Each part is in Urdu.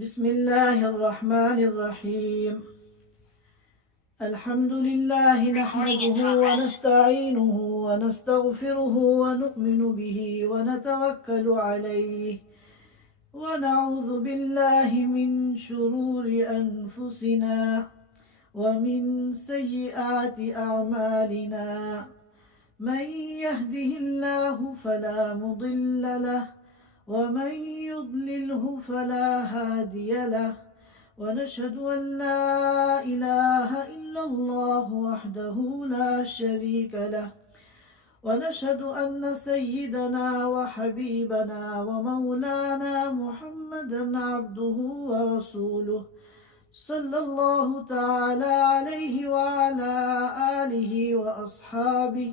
بسم الله الرحمن الرحيم. الحمد لله نحمده ونستعينه ونستغفره ونؤمن به ونتوكل عليه ونعوذ بالله من شرور أنفسنا ومن سيئات أعمالنا. من يهده الله فلا مضل له ومن يضلله فلا هادي له، ونشهد أن لا إله إلا الله وحده لا شريك له، ونشهد أن سيدنا وحبيبنا ومولانا محمدا عبده ورسوله صلى الله تعالى عليه وعلى آله وأصحابه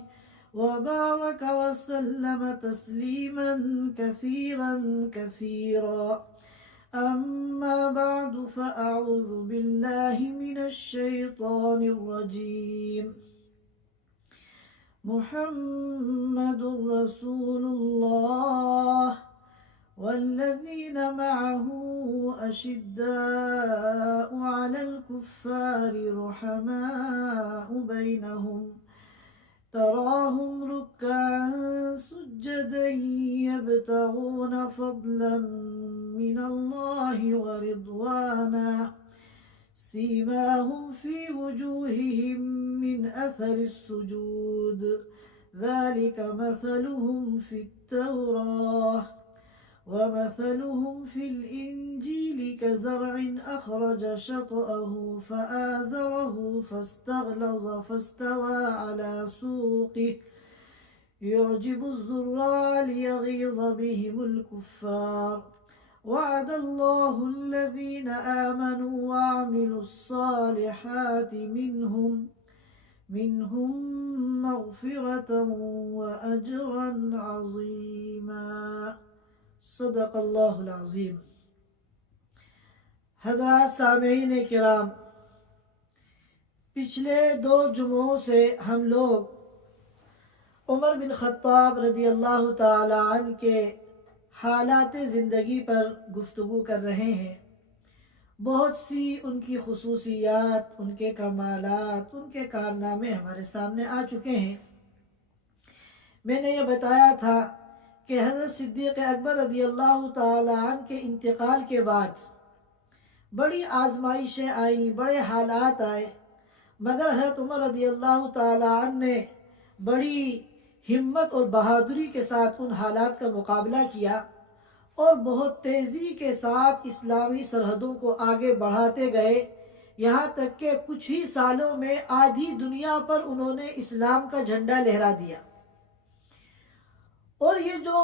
وبارك وسلم تسليما كثيرا كثيرا. أما بعد فأعوذ بالله من الشيطان الرجيم. محمد رسول الله والذين معه أشداء على الكفار رحماء بينهم، تراهم ركعا سجدا يبتغون فضلا من الله ورضوانا، سيماهم في وجوههم من أثر السجود، ذلك مثلهم في التوراة ومثلهم في الإنجيل كزرع أخرج شطأه فآزره فاستغلظ فاستوى على سوقه يعجب الزراع ليغيظ بهم الكفار. وعد الله الذين آمنوا وعملوا الصالحات منهم مغفرة وأجرا عظيما. صدق اللہ العظیم. حضرات سامعین کرام، پچھلے 2 جمعوں سے ہم لوگ عمر بن خطاب رضی اللہ تعالی عنہ کے حالات زندگی پر گفتگو کر رہے ہیں. بہت سی ان کی خصوصیات، ان کے کمالات، ان کے کارنامے ہمارے سامنے آ چکے ہیں. میں نے یہ بتایا تھا کہ حضرت صدیق اکبر رضی اللہ تعالی عنہ کے انتقال کے بعد بڑی آزمائشیں آئیں، بڑے حالات آئے، مگر حضرت عمر رضی اللہ تعالی عنہ نے بڑی ہمت اور بہادری کے ساتھ ان حالات کا مقابلہ کیا اور بہت تیزی کے ساتھ اسلامی سرحدوں کو آگے بڑھاتے گئے، یہاں تک کہ کچھ ہی سالوں میں آدھی دنیا پر انہوں نے اسلام کا جھنڈا لہرا دیا. اور یہ جو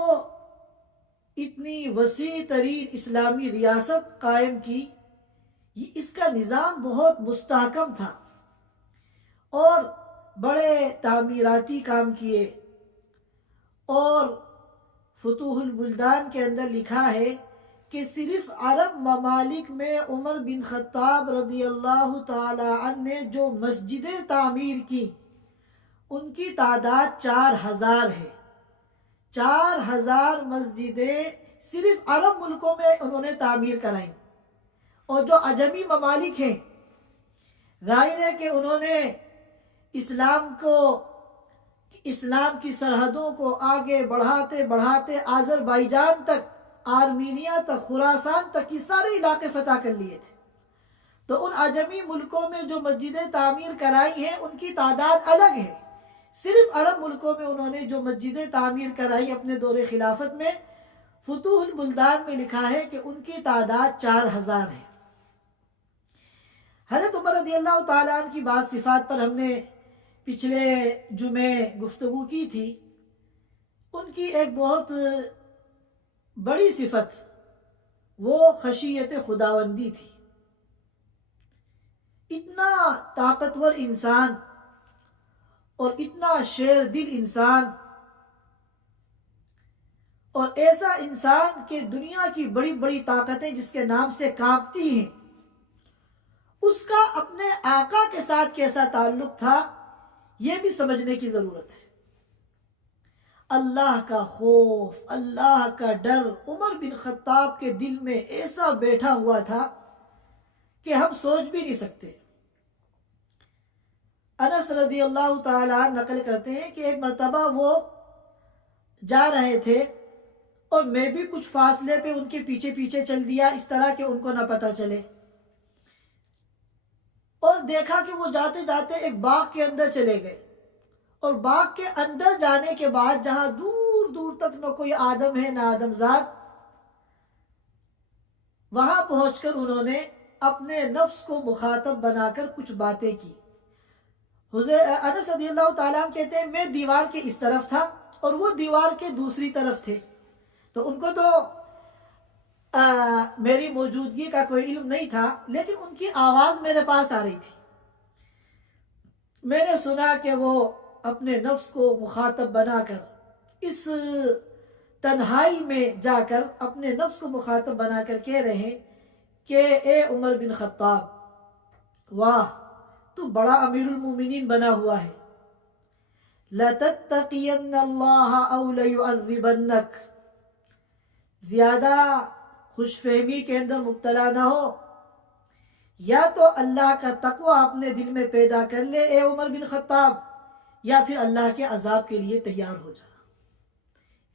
اتنی وسیع ترین اسلامی ریاست قائم کی، اس کا نظام بہت مستحکم تھا اور بڑے تعمیراتی کام کیے. اور فتوح البلدان کے اندر لکھا ہے کہ صرف عرب ممالک میں عمر بن خطاب رضی اللہ تعالی عنہ نے جو مسجدیں تعمیر کی ان کی تعداد 4000 ہے. 4000 مسجدیں صرف عرب ملکوں میں انہوں نے تعمیر کرائیں. اور جو عجمی ممالک ہیں، ظاہر ہے کہ انہوں نے اسلام کی سرحدوں کو آگے بڑھاتے بڑھاتے آذربائیجان تک، آرمینیا تک، خراسان تک یہ سارے علاقے فتح کر لیے تھے. تو ان عجمی ملکوں میں جو مسجدیں تعمیر کرائی ہیں ان کی تعداد الگ ہے. صرف عرب ملکوں میں انہوں نے جو مسجدیں تعمیر کرائی اپنے دور خلافت میں، فتوح البلدان میں لکھا ہے کہ ان کی تعداد 4000 ہے. حضرت عمر رضی اللہ تعالیٰ عنہ کی بعض صفات پر ہم نے پچھلے جمعے گفتگو کی تھی. ان کی ایک بہت بڑی صفت وہ خشیت خداوندی تھی. اتنا طاقتور انسان اور اتنا شیر دل انسان اور ایسا انسان کہ دنیا کی بڑی بڑی طاقتیں جس کے نام سے کانپتی ہیں، اس کا اپنے آقا کے ساتھ کیسا تعلق تھا یہ بھی سمجھنے کی ضرورت ہے. اللہ کا خوف، اللہ کا ڈر عمر بن خطاب کے دل میں ایسا بیٹھا ہوا تھا کہ ہم سوچ بھی نہیں سکتے۔ انس رضی اللہ تعالیٰ نقل کرتے ہیں کہ ایک مرتبہ وہ جا رہے تھے اور میں بھی کچھ فاصلے پہ ان کے پیچھے پیچھے چل دیا، اس طرح کہ ان کو نہ پتہ چلے، اور دیکھا کہ وہ جاتے جاتے ایک باغ کے اندر چلے گئے، اور باغ کے اندر جانے کے بعد جہاں دور دور تک نہ کوئی آدم ہے نہ آدمزاد، وہاں پہنچ کر انہوں نے اپنے نفس کو مخاطب بنا کر کچھ باتیں کی۔ انس رضی اللہ تعالیٰ عنہ کہتے ہیں میں دیوار کے اس طرف تھا اور وہ دیوار کے دوسری طرف تھے، تو ان کو تو میری موجودگی کا کوئی علم نہیں تھا، لیکن ان کی آواز میرے پاس آ رہی تھی۔ میں نے سنا کہ وہ اپنے نفس کو مخاطب بنا کر اس تنہائی میں جا کر اپنے نفس کو مخاطب بنا کر کہہ رہے ہیں کہ اے عمر بن خطاب، واہ تو بڑا امیر المومنین بنا ہوا ہے، لَتَتَّقِيَنَّ اللَّهَ أَوْ لَيُعَذِّبَنَّكَ، زیادہ خوش فہمی کے اندر مبتلا نہ ہو، یا تو اللہ کا تقوی اپنے دل میں پیدا کر لے اے عمر بن خطاب، یا پھر اللہ کے عذاب کے لیے تیار ہو جا۔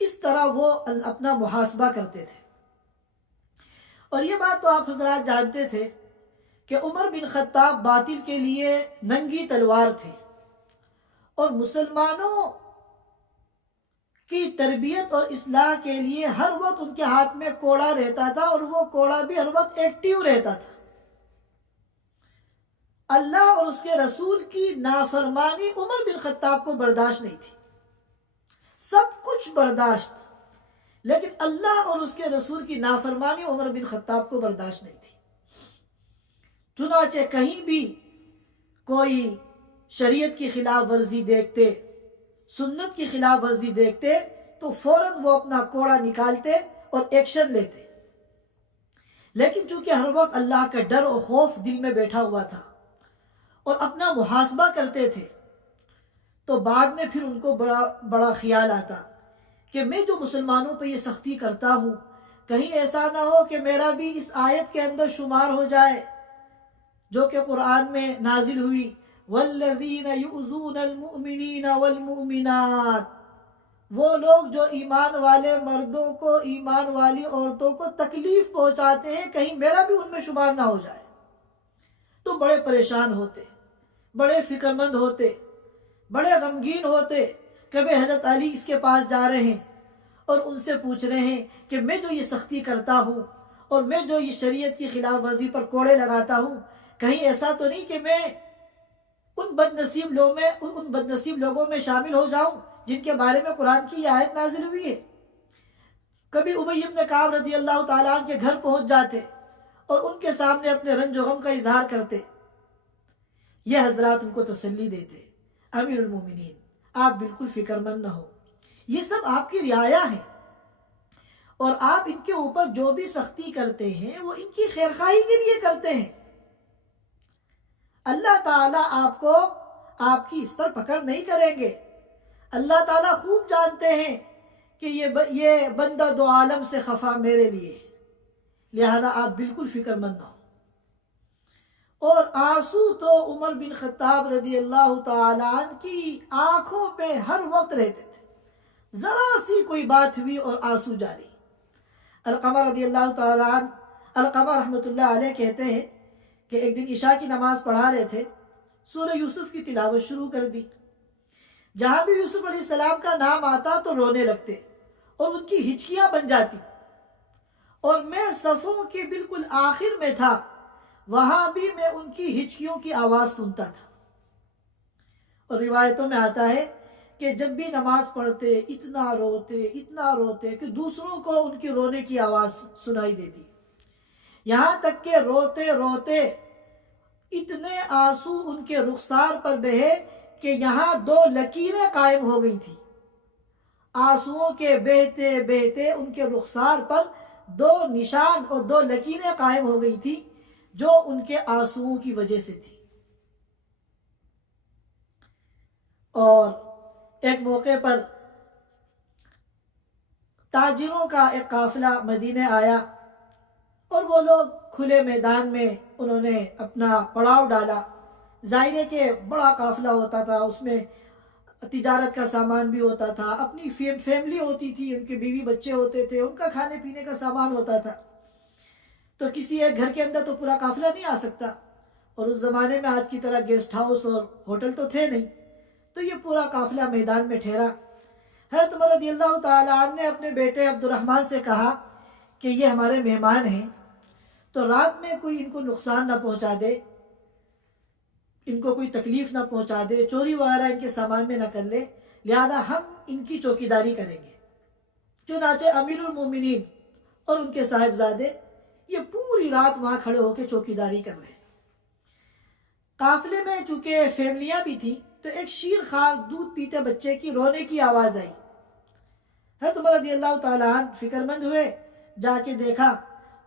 اس طرح وہ اپنا محاسبہ کرتے تھے۔ اور یہ بات تو آپ حضرات جانتے تھے کہ عمر بن خطاب باطل کے لیے ننگی تلوار تھے، اور مسلمانوں کی تربیت اور اصلاح کے لیے ہر وقت ان کے ہاتھ میں کوڑا رہتا تھا، اور وہ کوڑا بھی ہر وقت ایکٹیو رہتا تھا۔ اللہ اور اس کے رسول کی نافرمانی عمر بن خطاب کو برداشت نہیں تھی، سب کچھ برداشت، لیکن اللہ اور اس کے رسول کی نافرمانی عمر بن خطاب کو برداشت نہیں تھی۔ چنانچہ کہیں بھی کوئی شریعت کی خلاف ورزی دیکھتے، سنت کی خلاف ورزی دیکھتے، تو فوراً وہ اپنا کوڑا نکالتے اور ایکشن لیتے، لیکن چونکہ ہر وقت اللہ کا ڈر اور خوف دل میں بیٹھا ہوا تھا اور اپنا محاسبہ کرتے تھے، تو بعد میں پھر ان کو بڑا خیال آتا کہ میں جو مسلمانوں پہ یہ سختی کرتا ہوں، کہیں ایسا نہ ہو کہ میرا بھی اس آیت کے اندر شمار ہو جائے جو کہ قرآن میں نازل ہوئی، وَالَّذِينَ يُؤْذُونَ الْمُؤْمِنِينَ وَالْمُؤْمِنَاتِ، وہ لوگ جو ایمان والے مردوں کو، ایمان والی عورتوں کو تکلیف پہنچاتے ہیں، کہیں میرا بھی ان میں شمار نہ ہو جائے۔ تو بڑے پریشان ہوتے، بڑے فکر مند ہوتے، بڑے غمگین ہوتے، کبھی حضرت علی اس کے پاس جا رہے ہیں اور ان سے پوچھ رہے ہیں کہ میں جو یہ سختی کرتا ہوں اور میں جو یہ شریعت کی خلاف ورزی پر کوڑے لگاتا ہوں، کہیں ایسا تو نہیں کہ میں ان بدنصیب لوگوں میں شامل ہو جاؤں جن کے بارے میں قرآن کی یہ آیت نازل ہوئی ہے۔ کبھی ابی بن کعب رضی اللہ تعالیٰ عنہ کے گھر پہنچ جاتے اور ان کے سامنے اپنے رنج و غم کا اظہار کرتے۔ یہ حضرات ان کو تسلی دیتے، امیر المومنین آپ بالکل فکر مند نہ ہو، یہ سب آپ کی رعایا ہے، اور آپ ان کے اوپر جو بھی سختی کرتے ہیں وہ ان کی خیرخواہی کے لیے کرتے ہیں۔ اللہ تعالیٰ آپ کی اس پر پکڑ نہیں کریں گے۔ اللہ تعالیٰ خوب جانتے ہیں کہ یہ بندہ دو عالم سے خفا میرے لیے، لہذا آپ بالکل فکر مند نہ ہو۔ اور آنسو تو عمر بن خطاب رضی اللہ تعالیٰ عنہ کی آنکھوں پہ ہر وقت رہتے تھے، ذرا سی کوئی بات ہوئی اور آنسو جاری۔ علقمہ رضی اللہ تعالیٰ عنہ، علقمہ رحمۃ اللہ علیہ کہتے ہیں کہ ایک دن عشاء کی نماز پڑھا رہے تھے، سورہ یوسف کی تلاوت شروع کر دی۔ جہاں بھی یوسف علیہ السلام کا نام آتا تو رونے لگتے اور ان کی ہچکیاں بن جاتی، اور میں صفوں کے بالکل آخر میں تھا، وہاں بھی میں ان کی ہچکیوں کی آواز سنتا تھا۔ اور روایتوں میں آتا ہے کہ جب بھی نماز پڑھتے اتنا روتے کہ دوسروں کو ان کی رونے کی آواز سنائی دیتی، یہاں تک کہ روتے روتے اتنے آنسو ان کے رخسار پر بہے کہ یہاں 2 لکیریں قائم ہو گئی تھی۔ آنسوؤں کے بہتے بہتے ان کے رخسار پر 2 نشان اور 2 لکیریں قائم ہو گئی تھی، جو ان کے آنسوؤں کی وجہ سے تھی۔ اور ایک موقع پر تاجروں کا ایک قافلہ مدینے آیا اور وہ لوگ کھلے میدان میں انہوں نے اپنا پڑاؤ ڈالا. ظاہر ہے کہ بڑا قافلہ ہوتا تھا، اس میں تجارت کا سامان بھی ہوتا تھا، اپنی فیملی ہوتی تھی، ان کے بیوی بچے ہوتے تھے، ان کا کھانے پینے کا سامان ہوتا تھا. تو کسی ایک گھر کے اندر تو پورا قافلہ نہیں آ سکتا، اور اس زمانے میں آج کی طرح گیسٹ ہاؤس اور ہوٹل تو تھے نہیں. تو یہ پورا قافلہ میدان میں ٹھہرا. حضرت عمر رضی اللہ تعالیٰ عنہ نے اپنے بیٹے عبد الرحمن سے کہا کہ یہ ہمارے مہمان ہیں، تو رات میں کوئی ان کو نقصان نہ پہنچا دے، ان کو کوئی تکلیف نہ پہنچا دے، چوری وغیرہ ان کے سامان میں نہ کر لے، لہذا ہم ان کی چوکیداری کریں گے. چنانچہ امیر المومنین اور ان کے صاحبزادے یہ پوری رات وہاں کھڑے ہو کے چوکیداری کر رہے ہیں. قافلے میں چونکہ فیملیاں بھی تھیں تو ایک شیر خوار دودھ پیتے بچے کی رونے کی آواز آئی. حضرت عمر رضی اللہ تعالیٰ عنہ فکر مند ہوئے، جا کے دیکھا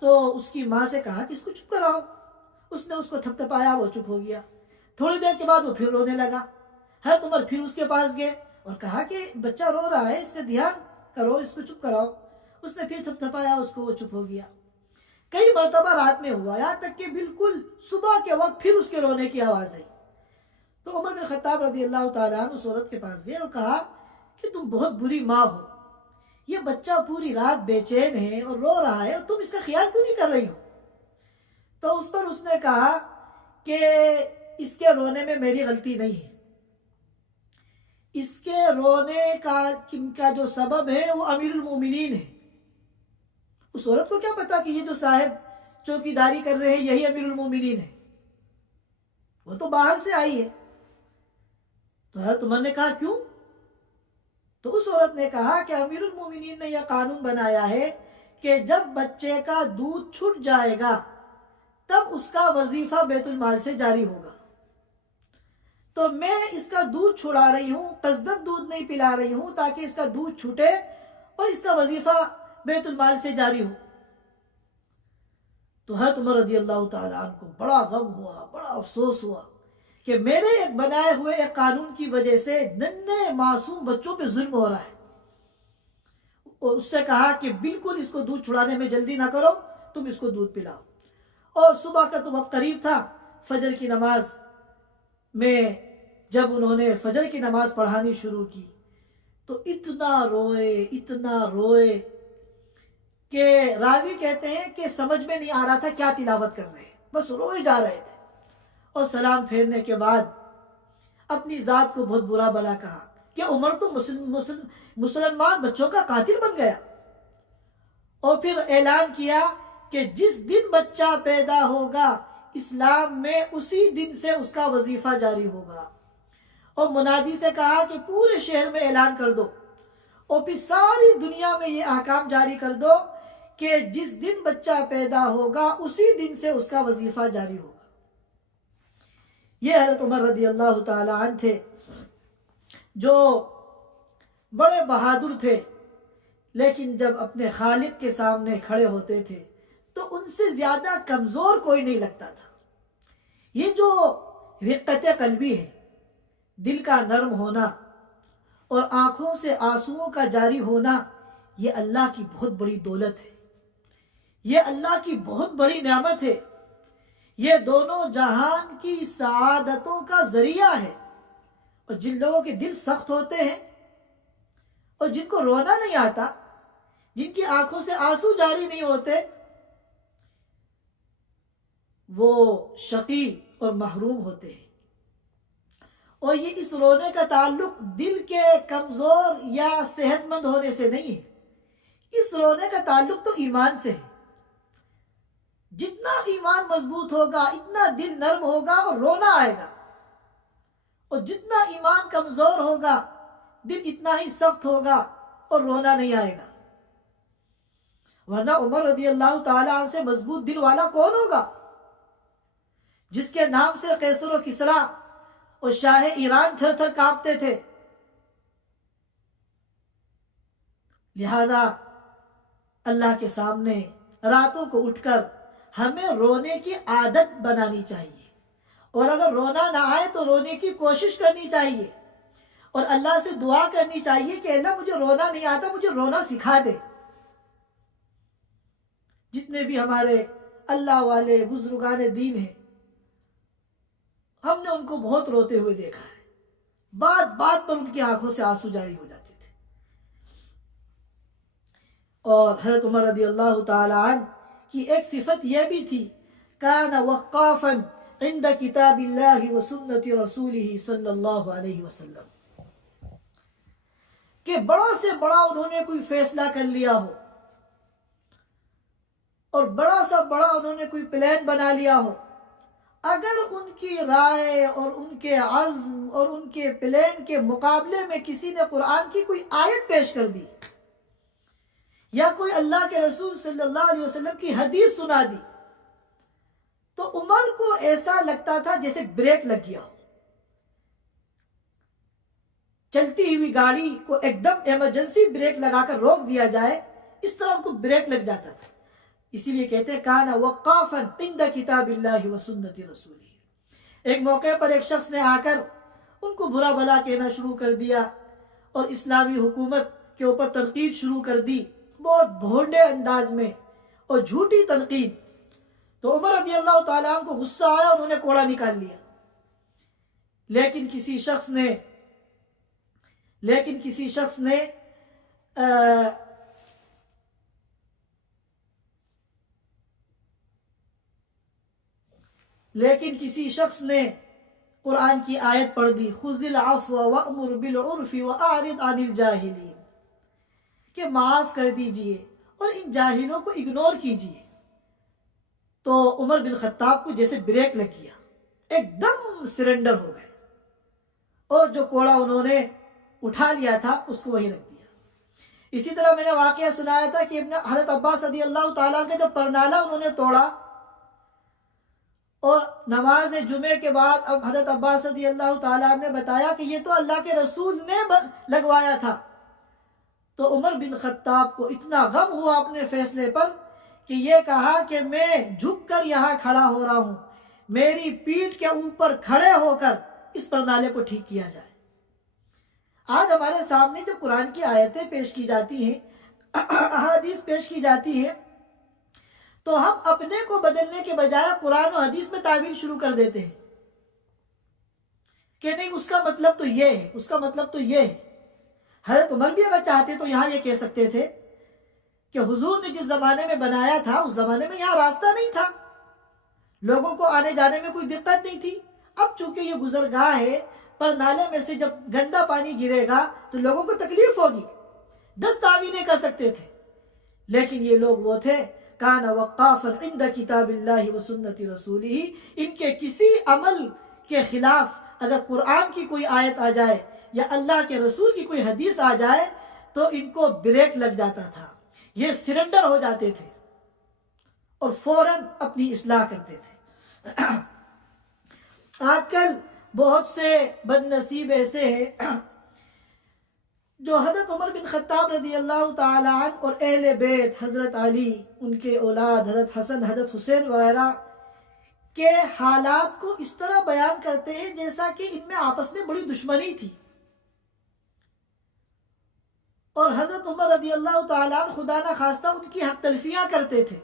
تو اس کی ماں سے کہا کہ اس کو چپ کراؤ. اس نے اس کو تھپ تھپایا، وہ چپ ہو گیا. تھوڑی دیر کے بعد وہ پھر رونے لگا. حضرت عمر پھر اس کے پاس گئے اور کہا کہ بچہ رو رہا ہے، اس کا دھیان کرو، اس کو چپ کراؤ. اس نے پھر تھپ تھپایا، اس کو وہ چپ ہو گیا. کئی مرتبہ رات میں ہوا، یہاں تک کہ بالکل صبح کے وقت پھر اس کے رونے کی آواز آئی. تو عمر بن خطاب رضی اللہ تعالیٰ عنہ اس عورت کے پاس گئے اور کہا کہ تم بہت بری ماں ہو، یہ بچہ پوری رات بے چین ہے اور رو رہا ہے اور تم اس کا خیال کیوں نہیں کر رہی ہو؟ تو اس پر اس نے کہا کہ اس کے رونے میں میری غلطی نہیں ہے، اس کے رونے کا جو سبب ہے وہ امیر المومنین ہے. اس عورت کو کیا پتا کہ یہ جو صاحب چوکیداری کر رہے ہیں یہی امیر المومنین ہے، وہ تو باہر سے آئی ہے. تو حضرت عمر نے کہا کیوں؟ تو اس عورت نے کہا کہ امیر المومنین نے یہ قانون بنایا ہے کہ جب بچے کا دودھ چھٹ جائے گا تب اس کا وظیفہ بیت المال سے جاری ہوگا. تو میں اس کا دودھ چھڑا رہی ہوں، قصدن دودھ نہیں پلا رہی ہوں تاکہ اس کا دودھ چھوٹے اور اس کا وظیفہ بیت المال سے جاری ہو. تو حضرت عمر رضی اللہ تعالیٰ عنہ کو بڑا غم ہوا، بڑا افسوس ہوا کہ میرے ایک بنائے ہوئے ایک قانون کی وجہ سے ننھے معصوم بچوں پہ ظلم ہو رہا ہے. اور اس سے کہا کہ بالکل اس کو دودھ چھڑانے میں جلدی نہ کرو، تم اس کو دودھ پلاؤ. اور صبح کا تو وقت قریب تھا، فجر کی نماز میں جب انہوں نے فجر کی نماز پڑھانی شروع کی تو اتنا روئے کہ راوی کہتے ہیں کہ سمجھ میں نہیں آ رہا تھا کیا تلاوت کر رہے ہیں، بس روئے جا رہے تھے. اور سلام پھیرنے کے بعد اپنی ذات کو بہت برا بلا کہا کہ عمر تو مسلمان بچوں کا قاتل بن گیا. اور پھر اعلان کیا کہ جس دن بچہ پیدا ہوگا اسلام میں اسی دن سے اس کا وظیفہ جاری ہوگا. اور منادی سے کہا کہ پورے شہر میں اعلان کر دو اور پھر ساری دنیا میں یہ احکام جاری کر دو کہ جس دن بچہ پیدا ہوگا اسی دن سے اس کا وظیفہ جاری ہوگا. یہ حضرت عمر رضی اللہ تعالیٰ عنہ تھے جو بڑے بہادر تھے، لیکن جب اپنے خالق کے سامنے کھڑے ہوتے تھے تو ان سے زیادہ کمزور کوئی نہیں لگتا تھا. یہ جو رقت قلبی ہے، دل کا نرم ہونا اور آنکھوں سے آنسوؤں کا جاری ہونا، یہ اللہ کی بہت بڑی دولت ہے، یہ اللہ کی بہت بڑی نعمت ہے. یہ دونوں جہان کی سعادتوں کا ذریعہ ہے. اور جن لوگوں کے دل سخت ہوتے ہیں اور جن کو رونا نہیں آتا، جن کی آنکھوں سے آنسو جاری نہیں ہوتے، وہ شقی اور محروم ہوتے ہیں. اور یہ اس رونے کا تعلق دل کے کمزور یا صحت مند ہونے سے نہیں ہے، اس رونے کا تعلق تو ایمان سے ہے. جتنا ایمان مضبوط ہوگا اتنا دل نرم ہوگا اور رونا آئے گا، اور جتنا ایمان کمزور ہوگا دل اتنا ہی سخت ہوگا اور رونا نہیں آئے گا. ورنہ عمر رضی اللہ تعالیٰ عنہ سے مضبوط دل والا کون ہوگا؟ جس کے نام سے قیصر و کسریٰ اور شاہ ایران تھر تھر کانپتے تھے. لہذا اللہ کے سامنے راتوں کو اٹھ کر ہمیں رونے کی عادت بنانی چاہیے، اور اگر رونا نہ آئے تو رونے کی کوشش کرنی چاہیے، اور اللہ سے دعا کرنی چاہیے کہ اللہ مجھے رونا نہیں آتا، مجھے رونا سکھا دے. جتنے بھی ہمارے اللہ والے بزرگان دین ہیں، ہم نے ان کو بہت روتے ہوئے دیکھا ہے، بات بات پر ان کی آنکھوں سے آنسو جاری ہو جاتے تھے۔ اور حضرت عمر رضی اللہ تعالی عنہ کی ایک صفت یہ بھی تھی، کان وقافا عند کتاب اللہ و سنت رسولہ صلی اللہ علیہ وسلم، کہ بڑا سے بڑا انہوں نے کوئی فیصلہ کر لیا ہو، اور بڑا سا بڑا انہوں نے کوئی پلان بنا لیا ہو، اگر ان کی رائے اور ان کے عزم اور ان کے پلان کے مقابلے میں کسی نے قرآن کی کوئی آیت پیش کر دی یا کوئی اللہ کے رسول صلی اللہ علیہ وسلم کی حدیث سنا دی، تو عمر کو ایسا لگتا تھا جیسے بریک لگ گیا ہو، چلتی ہوئی گاڑی کو ایک دم ایمرجنسی بریک لگا کر روک دیا جائے، اس طرح ان کو بریک لگ جاتا تھا۔ اسی لیے کہتے ہیں کانا وقافا عند کتاب اللہ و سنت رسولہ۔ ایک موقع پر ایک شخص نے آ کر ان کو برا بھلا کہنا شروع کر دیا اور اسلامی حکومت کے اوپر تنقید شروع کر دی، بہت بھونڈے انداز میں اور جھوٹی تنقید۔ تو عمر رضی اللہ تعالیٰ عنہ کو غصہ آیا، انہوں نے کوڑا نکال لیا، لیکن کسی شخص نے قرآن کی آیت پڑھ دی، خذ العفو وأمر بالعرف وأعرض عن الجاہلین، کہ معاف کر دیجئے اور ان جاہلوں کو اگنور کیجئے۔ تو عمر بن خطاب کو جیسے بریک لگ گیا، ایک دم سرنڈر ہو گئے، اور جو کوڑا انہوں نے اٹھا لیا تھا اس کو وہی رکھ دیا۔ اسی طرح میں نے واقعہ سنایا تھا کہ حضرت عباس رضی اللہ تعالیٰ کا جب پرنالہ انہوں نے توڑا، اور نماز جمعے کے بعد اب حضرت عباس رضی اللہ تعالیٰ نے بتایا کہ یہ تو اللہ کے رسول نے لگوایا تھا، تو عمر بن خطاب کو اتنا غم ہوا اپنے فیصلے پر کہ یہ کہا کہ میں جھک کر یہاں کھڑا ہو رہا ہوں، میری پیٹھ کے اوپر کھڑے ہو کر اس پرنالے کو ٹھیک کیا جائے۔ آج ہمارے سامنے جب قرآن کی آیتیں پیش کی جاتی ہیں، احادیث پیش کی جاتی ہیں، تو ہم اپنے کو بدلنے کے بجائے قرآن و حدیث میں تعویل شروع کر دیتے ہیں کہ نہیں اس کا مطلب تو یہ ہے، اس کا مطلب تو یہ ہے۔ حضرت عمر بھی اگر چاہتے تو یہاں یہ کہہ سکتے تھے کہ حضور نے جس زمانے میں بنایا تھا اس زمانے میں یہاں راستہ نہیں تھا، لوگوں کو آنے جانے میں کوئی دقت نہیں تھی، اب چونکہ یہ گزرگاہ ہے، پر نالے میں سے جب گندا پانی گرے گا تو لوگوں کو تکلیف ہوگی، 10 تعویلیں کر سکتے تھے۔ لیکن یہ لوگ وہ تھے کان وقافا عند کتاب اللہ و سنت رسولہ، ان کے کسی عمل کے خلاف اگر قرآن کی کوئی آیت آ جائے یا اللہ کے رسول کی کوئی حدیث آ جائے تو ان کو بریک لگ جاتا تھا، یہ سرنڈر ہو جاتے تھے اور فوراً اپنی اصلاح کرتے تھے۔ آج کل بہت سے بد نصیب ایسے ہیں جو حضرت عمر بن خطاب رضی اللہ تعالی عنہ اور اہل بیت حضرت علی، ان کے اولاد حضرت حسن، حضرت حسین وغیرہ کے حالات کو اس طرح بیان کرتے ہیں جیسا کہ ان میں آپس میں بڑی دشمنی تھی، اور حضرت عمر رضی اللہ تعالی عنہ خدا نہ خواستہ ان کی حق تلفیاں کرتے تھے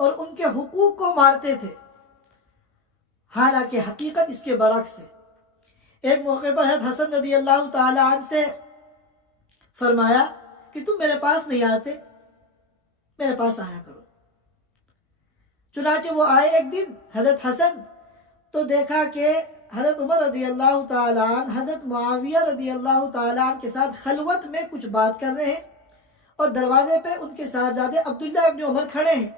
اور ان کے حقوق کو مارتے تھے، حالانکہ حقیقت اس کے برعکس ہے۔ ایک موقع پر حضرت حسن رضی اللہ تعالی عنہ سے فرمایا کہ تم میرے پاس نہیں آتے، میرے پاس آیا کرو۔ چنانچہ وہ آئے ایک دن حضرت حسن، تو دیکھا کہ حضرت عمر رضی اللہ تعالی عنہ حضرت معاویہ رضی اللہ تعالی عنہ کے ساتھ خلوت میں کچھ بات کر رہے ہیں، اور دروازے پہ ان کے صاحبزادے عبداللہ ابن عمر کھڑے ہیں۔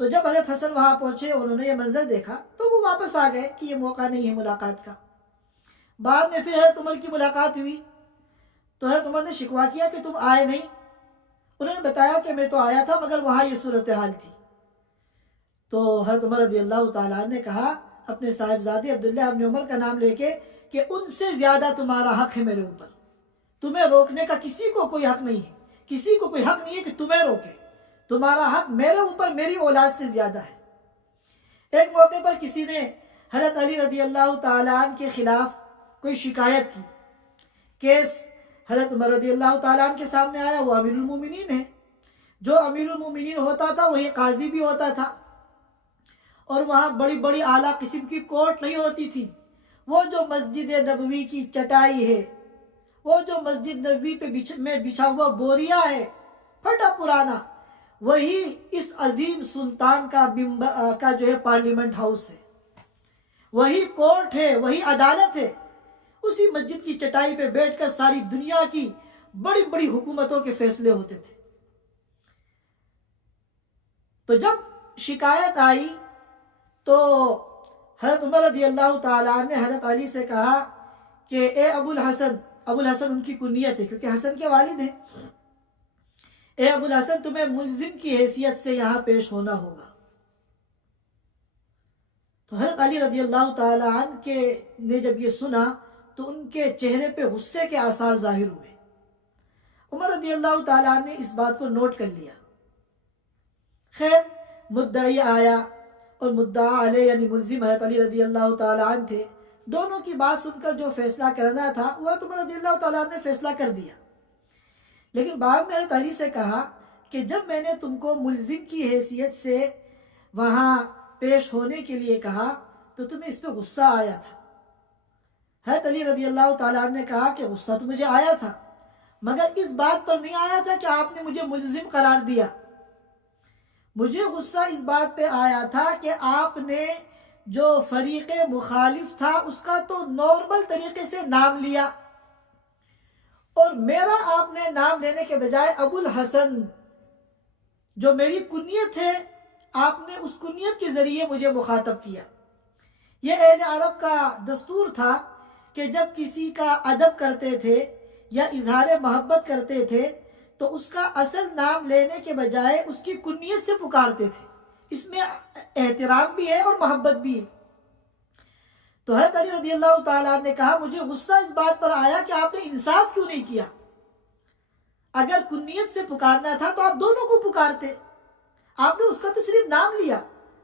تو جب حضرت حسن وہاں پہنچے، انہوں نے یہ منظر دیکھا تو وہ واپس آ گئے کہ یہ موقع نہیں ہے ملاقات کا۔ بعد میں پھر حضرت عمر کی ملاقات ہوئی تو حضرت عمر نے شکوہ کیا کہ تم آئے نہیں، انہوں نے بتایا کہ میں تو آیا تھا مگر وہاں یہ صورتحال تھی۔ تو حضرت عمر رضی اللہ تعالیٰ نے کہا اپنے صاحبزادے عبداللہ ابن عمر کا نام لے کے کہ ان سے زیادہ تمہارا حق ہے میرے اوپر، تمہیں روکنے کا کسی کو کوئی حق نہیں ہے، کسی کو کوئی حق نہیں ہے کہ تمہیں روکے، تمہارا حق میرے اوپر میری اولاد سے زیادہ ہے۔ ایک موقع پر کسی نے حضرت علی رضی اللہ تعالیٰ عنہ کے خلاف کوئی شکایت کی، کیس حضرت عمر رضی اللہ تعالیٰ عنہ کے سامنے آیا، وہ امیر المومنین ہے، جو امیر المومنین ہوتا تھا وہی قاضی بھی ہوتا تھا، اور وہاں بڑی بڑی اعلیٰ قسم کی کورٹ نہیں ہوتی تھی، وہ جو مسجد نبوی کی چٹائی ہے، وہ جو مسجد نبوی میں بچھا ہوا بوریا ہے پھٹا پرانا، وہی اس عظیم سلطان کا جو ہے پارلیمنٹ ہاؤس ہے، وہی کورٹ ہے، وہی عدالت ہے۔ اسی مسجد کی چٹائی پہ بیٹھ کر ساری دنیا کی بڑی بڑی حکومتوں کے فیصلے ہوتے تھے۔ تو جب شکایت آئی تو حضرت عمر رضی اللہ تعالیٰ نے حضرت علی سے کہا کہ اے ابو الحسن، ابو الحسن ان کی کنیت ہے کیونکہ حسن کے والد ہیں، اے ابو الحسن تمہیں ملزم کی حیثیت سے یہاں پیش ہونا ہوگا۔ تو حضرت علی رضی اللہ تعالیٰ عنہ نے جب یہ سنا تو ان کے چہرے پہ غصے کے آثار ظاہر ہوئے۔ عمر رضی اللہ تعالیٰ عنہ نے اس بات کو نوٹ کر لیا۔ خیر، مدعی آیا اور مدعا علیہ یعنی ملزم حضرت علی رضی اللہ تعالیٰ عنہ تھے۔ دونوں کی بات سن کر جو فیصلہ کرنا تھا وہ عمر رضی اللہ تعالیٰ عنہ نے فیصلہ کر دیا، لیکن بعد میں حضرت علی سے کہا کہ جب میں نے تم کو ملزم کی حیثیت سے وہاں پیش ہونے کے لیے کہا تو تمہیں اس پہ غصہ آیا تھا۔ حضرت علی رضی اللہ تعالیٰ عنہ نے کہا کہ غصہ تو مجھے آیا تھا، مگر اس بات پر نہیں آیا تھا کہ آپ نے مجھے ملزم قرار دیا، مجھے غصہ اس بات پہ آیا تھا کہ آپ نے جو فریق مخالف تھا اس کا تو نارمل طریقے سے نام لیا، اور میرا آپ نے نام لینے کے بجائے ابو الحسن جو میری کنیت ہے آپ نے اس کنیت کے ذریعے مجھے مخاطب کیا۔ یہ اہل عرب کا دستور تھا کہ جب کسی کا ادب کرتے تھے یا اظہار محبت کرتے تھے تو اس کا اصل نام لینے کے بجائے اس کی کنیت سے پکارتے تھے، اس میں احترام بھی ہے اور محبت بھی ہے۔ تو حضرت علی رضی اللہ تعالیٰ عنہ نے کہا مجھے غصہ اس بات پر آیا کہ آپ نے انصاف کیوں نہیں کیا، اگر کنیت سے پکارنا تھا تو آپ دونوں کو پکارتے، آپ نے اس کا تو صرف نام لیا،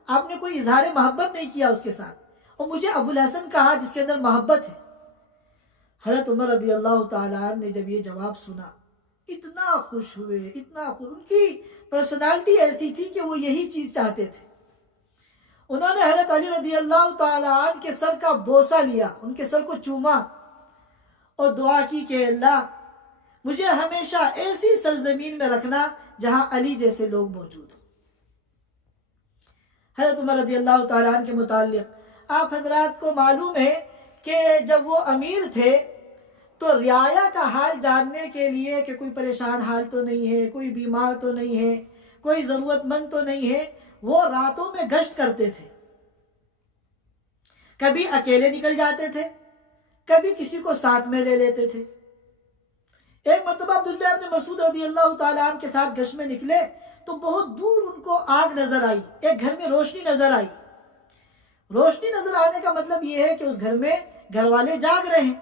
آپ نے کوئی اظہار محبت نہیں کیا اس کے ساتھ، اور مجھے ابو الحسن کہا جس کے اندر محبت ہے۔ حضرت عمر رضی اللہ تعالیٰ عنہ نے جب یہ جواب سنا اتنا خوش ہوئے، اتنا خوش، ان کی پرسنالٹی ایسی تھی کہ وہ یہی چیز چاہتے تھے۔ انہوں نے حضرت علی رضی اللہ تعالیٰ عنہ کے سر کا بوسہ لیا، ان کے سر کو چوما اور دعا کی کہ اللہ مجھے ہمیشہ ایسی سرزمین میں رکھنا جہاں علی جیسے لوگ موجود ہوں۔ حضرت عمر رضی اللہ تعالیٰ عنہ کے متعلق آپ حضرات کو معلوم ہے کہ جب وہ امیر تھے تو رعایا کا حال جاننے کے لیے کہ کوئی پریشان حال تو نہیں ہے، کوئی بیمار تو نہیں ہے، کوئی ضرورت مند تو نہیں ہے، وہ راتوں میں گشت کرتے تھے، کبھی اکیلے نکل جاتے تھے، کبھی کسی کو ساتھ میں لے لیتے تھے۔ ایک مرتبہ عبداللہ ابن مسعود رضی اللہ تعالیٰ عنہ کے ساتھ گشت میں نکلے تو بہت دور ان کو آگ نظر آئی، ایک گھر میں روشنی نظر آئی۔ روشنی نظر آنے کا مطلب یہ ہے کہ اس گھر میں گھر والے جاگ رہے ہیں۔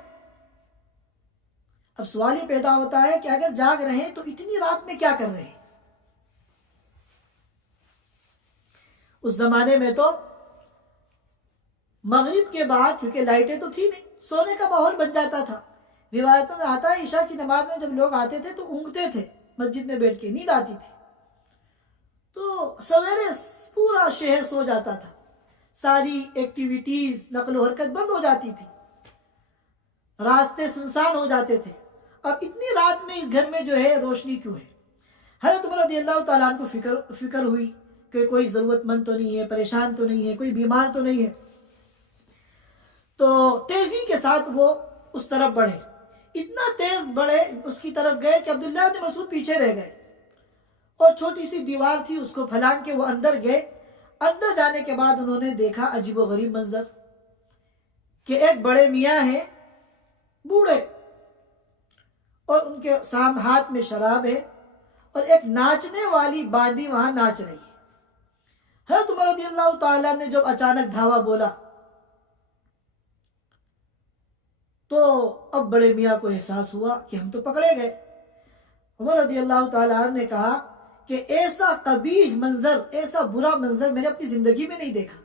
اب سوال یہ پیدا ہوتا ہے کہ اگر جاگ رہے ہیں تو اتنی رات میں کیا کر رہے ہیں؟ اس زمانے میں تو مغرب کے بعد کیونکہ لائٹیں تو تھی نہیں، سونے کا ماحول بن جاتا تھا۔ روایتوں میں آتا ہے عشاء کی نماز میں جب لوگ آتے تھے تو اونگتے تھے، مسجد میں بیٹھ کے نیند آتی تھی، تو سویرے پورا شہر سو جاتا تھا، ساری ایکٹیویٹیز نقل و حرکت بند ہو جاتی تھی، راستے سنسان ہو جاتے تھے۔ اب اتنی رات میں اس گھر میں جو ہے روشنی کیوں ہے؟ حضرت عمر رضی اللہ تعالیٰ عنہ کو فکر ہوئی کہ کوئی ضرورت مند تو نہیں ہے، پریشان تو نہیں ہے، کوئی بیمار تو نہیں ہے، تو تیزی کے ساتھ وہ اس طرف بڑھے، اتنا تیز بڑھے اس کی طرف گئے کہ عبداللہ ابن مسعود پیچھے رہ گئے، اور چھوٹی سی دیوار تھی اس کو پھلانگ کے وہ اندر گئے۔ اندر جانے کے بعد انہوں نے دیکھا عجیب و غریب منظر کہ ایک بڑے میاں ہیں، بوڑھے، اور ان کے ہاتھ میں شراب ہے، اور ایک ناچنے والی باندی وہاں ناچ رہی ہے۔ حضرت عمر رضی اللہ تعالیٰ نے جب اچانک دھاوا بولا تو اب بڑے میاں کو احساس ہوا کہ ہم تو پکڑے گئے۔ عمر رضی اللہ تعالیٰ نے کہا کہ ایسا قبیح منظر، ایسا برا منظر میں نے اپنی زندگی میں نہیں دیکھا،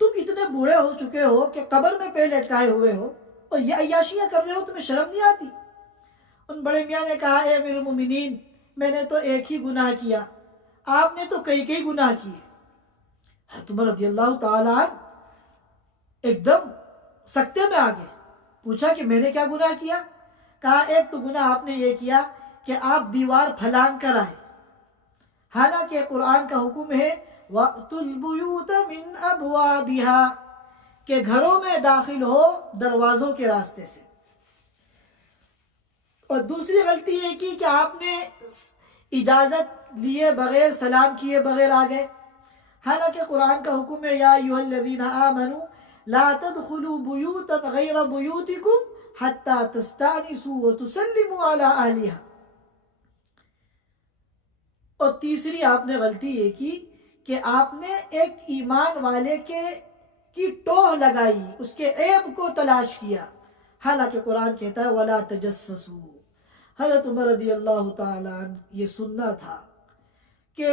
تم اتنے بوڑھے ہو چکے ہو کہ قبر میں پیر لٹکائے ہوئے ہو اور یہ عیاشیاں کر رہے ہو، تمہیں شرم نہیں آتی؟ ان بڑے میاں نے کہا اے امیر المومنین میں نے تو ایک ہی گناہ کیا، آپ نے تو کئی کئی گناہ کیے۔ حضرت عمر رضی اللہ تعالیٰ عنہ ایک دم سکتے میں آ گئے، پوچھا کہ میں نے کیا گناہ کیا؟ کہا ایک تو گناہ آپ نے یہ کیا کہ آپ دیوار پھلانگ کر آئے، حالانکہ قرآن کا حکم ہے وَأْتُوا الْبُيُوتَ مِنْ أَبْوَابِهَا کہ گھروں میں داخل ہو دروازوں کے راستے سے۔ اور دوسری غلطی یہ کی کہ آپ نے اجازت لیے بغیر سلام کیے بغیر آ گئے، حالانکہ قرآن کا حکم ہے یا ایھا الذین آمنوا لا تدخلوا بیوتا غیر بیوتکم حتی تستأنسوا وتسلموا علی اہلہا۔ اور تیسری آپ نے غلطی یہ کی کہ آپ نے ایک ایمان والے کی ٹوہ لگائی، اس کے عیب کو تلاش کیا، حالانکہ قرآن کہتا ہے وَلَا تَجَسَّسُوا۔ حضرت عمر رضی اللہ تعالیٰ عنہ یہ سننا تھا کہ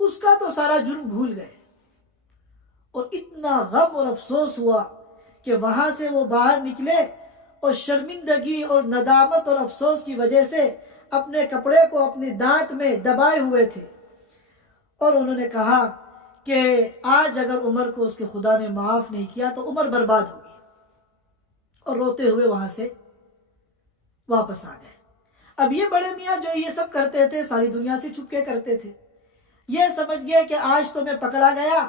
اس کا تو سارا جرم بھول گئے، اور اتنا غم اور افسوس ہوا کہ وہاں سے وہ باہر نکلے اور شرمندگی اور ندامت اور افسوس کی وجہ سے اپنے کپڑے کو اپنے دانت میں دبائے ہوئے تھے، اور انہوں نے کہا کہ آج اگر عمر کو اس کے خدا نے معاف نہیں کیا تو عمر برباد ہوگی، اور روتے ہوئے وہاں سے واپس آ گئے۔ اب یہ بڑے میاں جو یہ سب کرتے تھے ساری دنیا سے چھپ کے کرتے تھے، یہ سمجھ گئے کہ آج تو میں پکڑا گیا،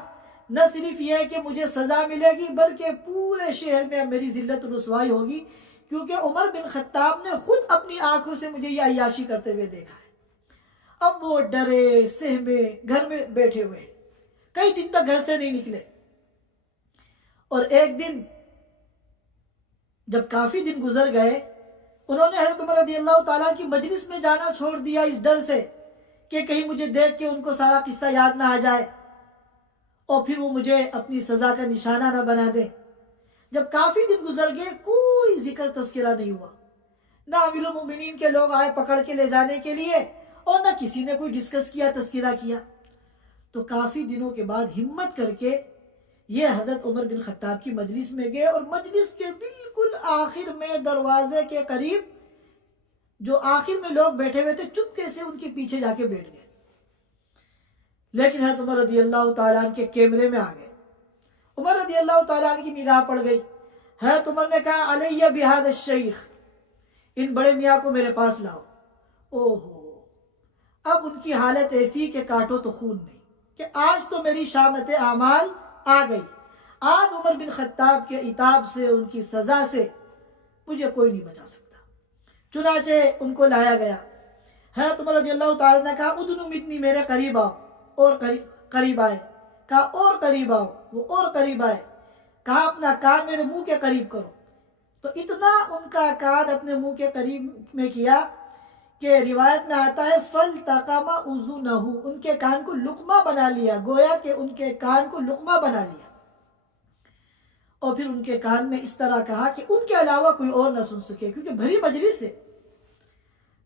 نہ صرف یہ کہ مجھے سزا ملے گی بلکہ پورے شہر میں اب میری ذلت و رسوائی ہوگی، کیونکہ عمر بن خطاب نے خود اپنی آنکھوں سے مجھے یہ عیاشی کرتے ہوئے دیکھا ہے۔ اب وہ ڈرے سہمے گھر میں بیٹھے ہوئے، کئی دن تک گھر سے نہیں نکلے، اور ایک دن جب کافی دن گزر گئے انہوں نے حضرت عمر رضی اللہ تعالیٰ کی مجلس میں جانا چھوڑ دیا اس ڈر سے کہ کہیں مجھے دیکھ کے ان کو سارا قصہ یاد نہ آ جائے اور پھر وہ مجھے اپنی سزا کا نشانہ نہ بنا دے۔ جب کافی دن گزر گئے کوئی ذکر تذکرہ نہیں ہوا، نہ امیر المومنین کے لوگ آئے پکڑ کے لے جانے کے لیے، اور نہ کسی نے کوئی ڈسکس کیا تذکرہ کیا۔ تو کافی دنوں کے بعد ہمت کر کے یہ حضرت عمر بن خطاب کی مجلس میں گئے، اور مجلس کے بالکل آخر میں دروازے کے قریب جو آخر میں لوگ بیٹھے ہوئے تھے چپکے سے ان کے پیچھے جا کے بیٹھ گئے، لیکن حضرت عمر رضی اللہ تعالیٰ عنہ کے کیمرے میں آ گئے۔ عمر رضی اللہ تعالیٰ عنہ کی نگاہ پڑ گئی، حضرت عمر نے کہا علیہ بہذا الشیخ، ان بڑے میاں کو میرے پاس لاؤ۔ اوہو، اب ان کی حالت ایسی کہ کاٹو تو خون نہیں، کہ آج تو میری شامت اعمال آ گئی، آج عمر بن خطاب کے عتاب سے ان کی سزا سے مجھے کوئی نہیں بچا سکتا۔ چنانچہ ان کو لایا گیا۔ حضرت عمر رضی اللہ تعالیٰ نے کہا ادنو منی، میرے قریب آؤ، اور قریب آئے، کہا اور قریب آؤ، وہ اور قریب آئے، کہا اپنا کان میرے منہ کے قریب کرو، تو اتنا ان کا کان اپنے منہ کے قریب میں کیا کہ روایت میں آتا ہے فَالْتَقَمَ أُذُنَهُ، ان کے کان کو لقمہ بنا لیا، گویا کہ ان کے کان کو لقمہ بنا لیا، اور پھر ان کے کان میں اس طرح کہا کہ ان کے علاوہ کوئی اور نہ سن سکے، کیونکہ بھری مجلس ہے۔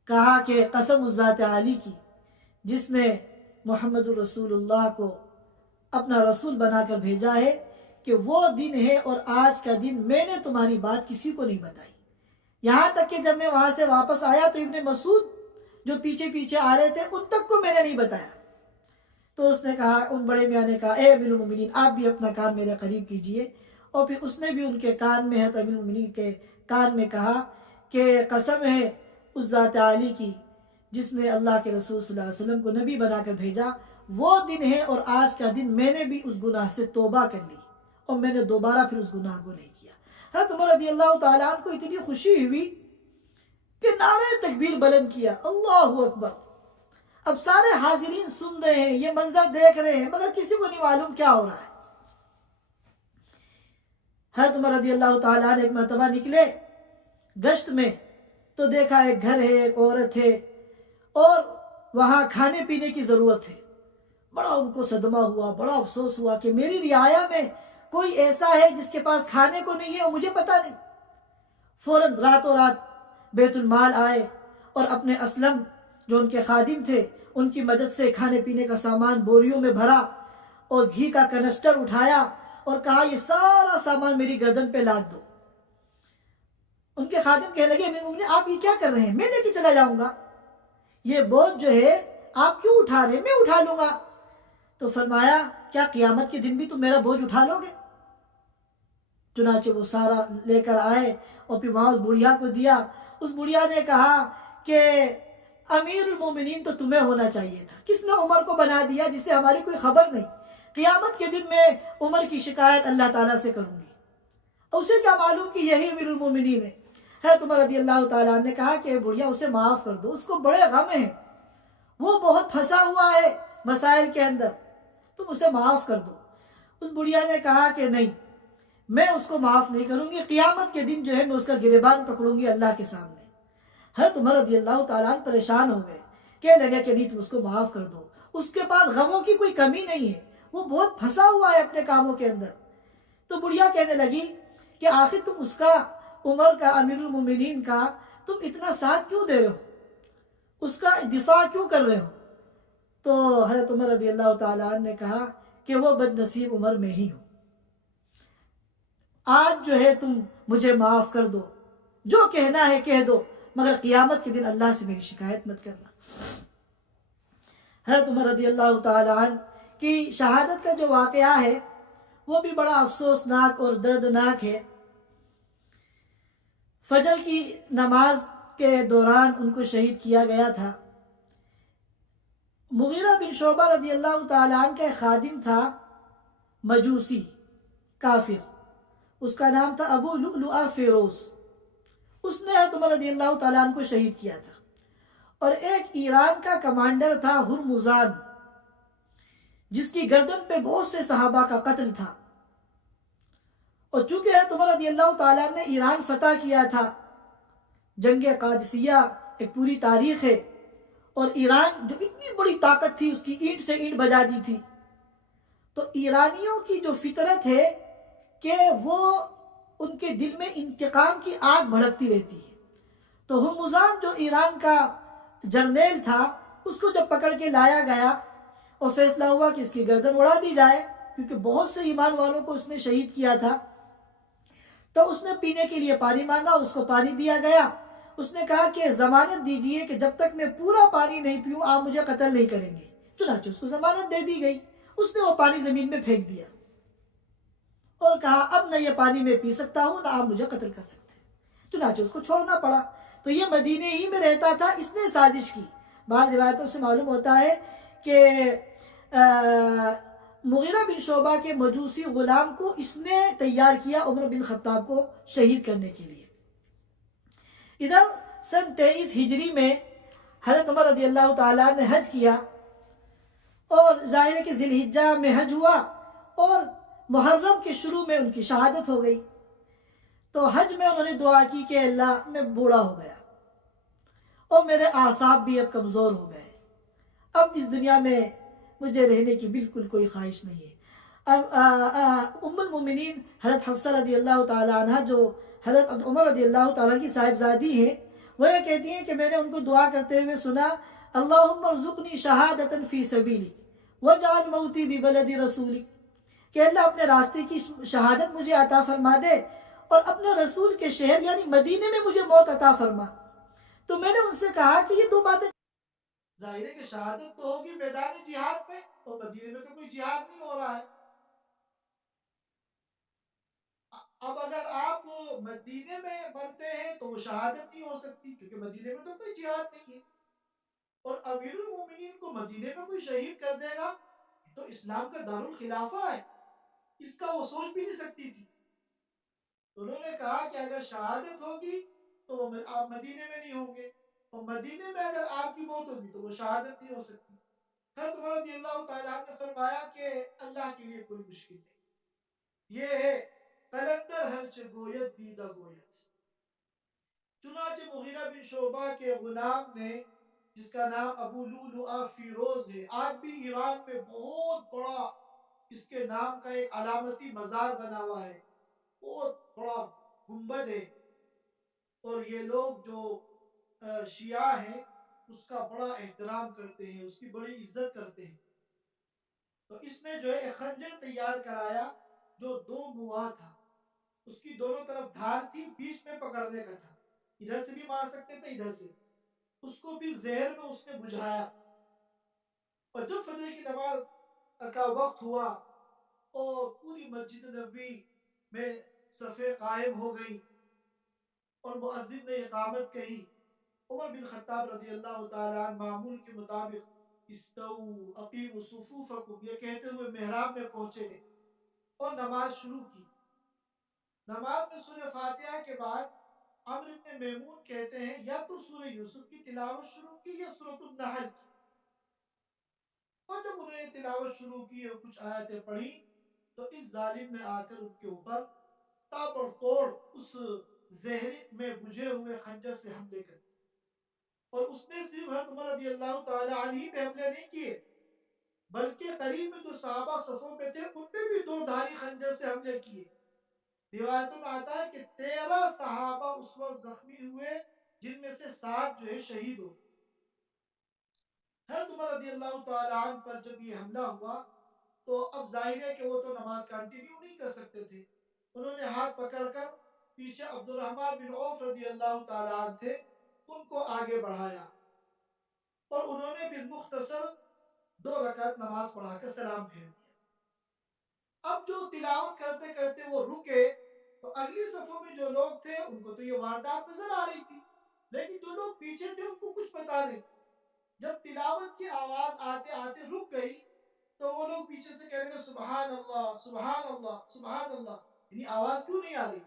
کہا کہ قسم الذات عالی کی جس نے محمد الرسول اللہ کو اپنا رسول بنا کر بھیجا ہے، کہ وہ دن ہے اور آج کا دن میں نے تمہاری بات کسی کو نہیں بتائی، یہاں تک کہ جب میں وہاں سے واپس آیا تو ابن مسعود جو پیچھے پیچھے آ رہے تھے ان تک کو میں نے نہیں بتایا۔ تو اس نے کہا، ان بڑے میاں نے کہا اے امیر المومنین آپ بھی اپنا کان میرے قریب کیجئے، اور پھر اس نے بھی ان کے کان میں حضرت امیر المومنین کے کان میں کہا کہ قسم ہے اس ذات عالی کی جس نے اللہ کے رسول صلی اللہ علیہ وسلم کو نبی بنا کر بھیجا، وہ دن ہے اور آج کا دن میں نے بھی اس گناہ سے توبہ کر لی، اور میں نے دوبارہ پھر اس گناہ کو نہیں کیا۔ حضرت عمر رضی اللہ تعالیٰ عنہ کو اتنی خوشی ہوئی کہ نعرہ تکبیر بلند کیا، اللہ اکبر۔ اب سارے حاضرین سن رہے ہیں، یہ منظر دیکھ رہے ہیں، مگر کسی کو نہیں معلوم کیا ہو رہا ہے۔ حضرت عمر رضی اللہ تعالیٰ عنہ ایک مرتبہ نکلے گشت میں، تو دیکھا ایک گھر ہے، ایک عورت ہے، اور وہاں کھانے پینے کی ضرورت ہے۔ بڑا ان کو صدمہ ہوا، بڑا افسوس ہوا کہ میری رعایا میں کوئی ایسا ہے جس کے پاس کھانے کو نہیں ہے اور مجھے پتہ نہیں۔ فوراً راتوں رات بیت المال آئے اور اپنے اسلم جو ان کے خادم تھے ان کی مدد سے کھانے پینے کا سامان بوریوں میں بھرا، اور گھی کا کنسٹر اٹھایا اور کہا یہ سارا سامان میری گردن پہ لاد دو۔ ان کے خادم کہنے لگے امیر المومنین آپ یہ کیا کر رہے ہیں، میں لے کے چلا جاؤں گا، یہ بوجھ جو ہے آپ کیوں اٹھا رہے ہیں، میں اٹھا لوں گا۔ تو فرمایا کیا قیامت کے دن بھی تم میرا بوجھ اٹھا لو گے؟ چنانچہ وہ سارا لے کر آئے اور پھر وہاں اس بڑھیا کو دیا۔ اس بڑھیا نے کہا کہ امیر المومنین تو تمہیں ہونا چاہیے تھا، کس نے عمر کو بنا دیا جسے ہماری کوئی خبر نہیں، قیامت کے دن میں عمر کی شکایت اللہ تعالیٰ سے کروں گی، اسے کیا معلوم کہ یہی امیر المومنین ہے۔ حضرت عمر رضی اللہ تعالیٰ نے کہا کہ بڑھیا اسے معاف کر دو، اس کو بڑے غم ہیں، وہ بہت پھنسا ہوا ہے مسائل کے اندر، تم اسے معاف کر دو۔ اس بڑھیا نے کہا کہ نہیں، میں اس کو معاف نہیں کروں گی، قیامت کے دن جو ہے میں اس کا گریبان پکڑوں گی اللہ کے سامنے۔ حضرت عمر رضی اللہ تعالیٰ عنہ پریشان ہو گئے، کہنے لگے کہ نہیں تم اس کو معاف کر دو، اس کے پاس غموں کی کوئی کمی نہیں ہے، وہ بہت پھنسا ہوا ہے اپنے کاموں کے اندر۔ تو بڑھیا کہنے لگی کہ آخر تم اس کا، عمر کا، امیر المومنین کا تم اتنا ساتھ کیوں دے رہے ہو، اس کا دفاع کیوں کر رہے ہو؟ تو حضرت عمر رضی اللہ تعالیٰ عنہ نے کہا کہ وہ بد نصیب عمر میں ہی ہوں، آج جو ہے تم مجھے معاف کر دو، جو کہنا ہے کہہ دو، مگر قیامت کے دن اللہ سے میری شکایت مت کرنا۔ حضرت عمر رضی اللہ تعالیٰ عنہ کی شہادت کا جو واقعہ ہے وہ بھی بڑا افسوسناک اور دردناک ہے۔ فجر کی نماز کے دوران ان کو شہید کیا گیا تھا۔ مغیرہ بن شعبہ رضی اللہ تعالیٰ عنہ کا ایک خادم تھا، مجوسی، کافر، اس کا نام تھا ابو لؤلؤ فیروز، اس نے حضرت عمر رضی اللہ تعالیٰ عنہ کو شہید کیا تھا۔ اور ایک ایران کا کمانڈر تھا ہرمزان، جس کی گردن پہ بہت سے صحابہ کا قتل تھا، اور چونکہ حضرت عمر رضی اللہ تعالیٰ نے ایران فتح کیا تھا، جنگ قادسیہ ایک پوری تاریخ ہے، اور ایران جو اتنی بڑی طاقت تھی اس کی اینٹ سے اینٹ بجا دی تھی، تو ایرانیوں کی جو فطرت ہے کہ وہ ان کے دل میں انتقام کی آگ بھڑکتی رہتی ہے۔ تو ہرمزان جو ایران کا جرنیل تھا، اس کو جب پکڑ کے لایا گیا اور فیصلہ ہوا کہ اس کی گردن اڑا دی جائے، کیونکہ بہت سے ایمان والوں کو اس نے شہید کیا تھا، تو اس نے پینے کے لیے پانی مانگا، اس کو پانی دیا گیا۔ اس نے کہا کہ ضمانت دیجئے کہ جب تک میں پورا پانی نہیں پیوں آپ مجھے قتل نہیں کریں گے۔ چنانچہ اس کو ضمانت دے دی گئی، اس نے وہ پانی زمین میں پھینک دیا اور کہا اب نہ یہ پانی میں پی سکتا ہوں نہ آپ مجھے قتل کر سکتے، چنانچہ اس کو چھوڑنا پڑا۔ تو یہ مدینے ہی میں رہتا تھا، اس نے سازش کی۔ بعض روایتوں سے معلوم ہوتا ہے کہ مغیرہ بن شعبہ کے مجوسی غلام کو اس نے تیار کیا عمر بن خطاب کو شہید کرنے کے لیے۔ ادھر سن 23 ہجری میں حضرت عمر رضی اللہ تعالیٰ نے حج کیا، اور ظاہر ہے کہ ذی الحجہ میں حج ہوا اور محرم کے شروع میں ان کی شہادت ہو گئی۔ تو حج میں انہوں نے دعا کی کہ اللہ میں بوڑھا ہو گیا اور میرے اعصاب بھی اب کمزور ہو گئے، اب اس دنیا میں مجھے رہنے کی بالکل کوئی خواہش نہیں ہے۔ ام المومنین حضرت حفصہ رضی اللہ تعالیٰ عنہ جو حضرت عمر رضی اللہ تعالیٰ کی صاحبزادی ہیں، وہ یہ کہتی ہیں کہ میں نے ان کو دعا کرتے ہوئے سنا، اللہم ارزقنی شہادتا فی سبیلک وجعل موتی ببلد رسولک، کہ اللہ اپنے راستے کی شہادت مجھے عطا فرما دے اور اپنے رسول کے شہر یعنی مدینے میں مجھے موت عطا فرما۔ تو میں نے ان سے کہا کہ یہ دو باتیں، ظاہر ہے کہ شہادت تو ہوگی میدان جہاد میں، اور مدینے میں تو کوئی جہاد نہیں ہو رہا ہے۔ اب اگر آپ مدینے میں مرتے ہیں تو وہ شہادت نہیں ہو سکتی، کیونکہ مدینے میں تو کوئی جہاد نہیں ہے، اور امیر المومنین کو مدینے میں کوئی شہید کر دے گا، یہ تو اسلام کا دارالخلافہ ہے، اس کا وہ سوچ بھی نہیں سکتی تھی۔ تو انہوں نے کہا کہ اگر شہادت ہوگی تو وہ آپ مدینے میں نہیں ہوں گے، اور مدینے میں اگر آپ کی موت ہوگی تو وہ شہادت نہیں ہو سکتی۔ حضرت عمر رضی اللہ تعالیٰ نے فرمایا کہ اللہ کے لیے کوئی مشکل نہیں، یہ ہے قلندر ہرچ گویت دیدہ گویت۔ چنانچہ مغیرہ بن شعبہ کے غلام نے، جس کا نام ابو لؤلؤ فیروز ہے، آج بھی ایران میں بہت بڑا اس کے نام کا ایک علامتی مزار بنا ہوا ہے، بہت بڑا گنبد ہے، اور یہ لوگ جو شیعہ ہیں اس کا بڑا احترام کرتے ہیں، اس کی بڑی عزت کرتے ہیں۔ تو اس نے جو ہے ایک خنجر تیار کرایا جو 2 مواں تھا، اس کی دونوں طرف دھار تھی، بیچ میں پکڑنے کا تھا، ادھر سے بھی مار سکتے تھے ادھر سے، اس کو بھی زہر میں اس نے بجھایا. اور جب فجر کی نماز کا وقت ہوا اور پوری مسجد نبوی میں صفیں قائم ہو گئی اور مؤذن نے اقامت کہی، عمر بن خطاب رضی اللہ تعالیٰ عنہ معمول کے مطابق استو اقیموا صفوفکم یہ کہتے ہوئے محراب میں پہنچے اور نماز شروع کی. نماز میں سورہ فاتحہ کے بعد عمرو بن میمون کہتے ہیں یا تو سورہ یوسف کی تلاوت شروع کی یا سورۃ النحل کی. اور جب انہوں نے تلاوت شروع کی اور کچھ آیتیں پڑھی تو اس ظالم نے آ کر ان کے اوپر تابڑ توڑ اس زہر میں بجھے ہوئے خنجر سے حملے کر. اور اس نے صرف حضرت عمر رضی اللہ تعالی عنہ پہ حملے نہیں کیے بلکہ قریب میں جو صحابہ صفوں پہ تھے ان پہ بھی دو دھاری خنجر سے حملے کیے. روایتوں میں آتا ہے کہ 13 صحابہ اس وقت زخمی ہوئے جن میں سے 7 جو ہے شہید ہو. حضرت عمر رضی اللہ تعالی عنہ پر جب یہ حملہ ہوا تو اب ظاہر ہے کہ وہ تو نماز کنٹینیو نہیں کر سکتے تھے. انہوں نے ہاتھ پکڑ کر پیچھے عبد الرحمن بن عوف رضی اللہ تعالی عنہ تھے ان کو آگے بڑھایا اور انہوں نے بھی مختصر 2 رکعت نماز پڑھا کر سلام پھیر دیا. اب جو تلاوت کرتے کرتے وہ رکے تو اگلی صفوں میں جو لوگ تھے ان کو تو یہ واردات نظر آ رہی تھی لیکن جو لوگ پیچھے تھے ان کو کچھ پتا نہیں. جب تلاوت کی آواز آتے آتے رک گئی تو وہ لوگ پیچھے سے کہہ رہے ہیں سبحان اللہ سبحان اللہ سبحان اللہ، یعنی آواز کیوں نہیں آ رہی.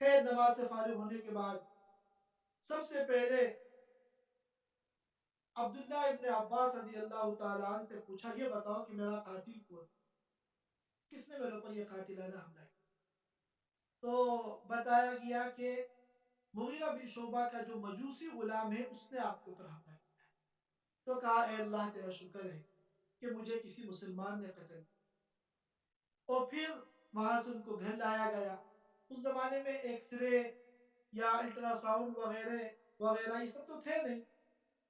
خیر نماز سے فارغ ہونے کے بعد سب سے پہلے عبداللہ ابن عباس رضی اللہ تعالیٰ عنہ سے پوچھا یہ بتاؤ کہ میرا قاتل کون، کس نے میرے اوپر یہ قاتلانہ حملہ کیا. تو بتایا گیا کہ مغیرہ بن شعبہ کا جو مجوسی غلام ہے اس نے آپ کے اوپر حملہ کیا. تو کہا اے اللہ تیرا شکر ہے کہ مجھے کسی مسلمان نے قتل کیا. اور پھر وہاں سے ان کو گھر لایا گیا. اس زمانے میں ایکس رے یا الٹرا ساؤنڈ وغیرہ وغیرہ یہ سب تو تھے نہیں.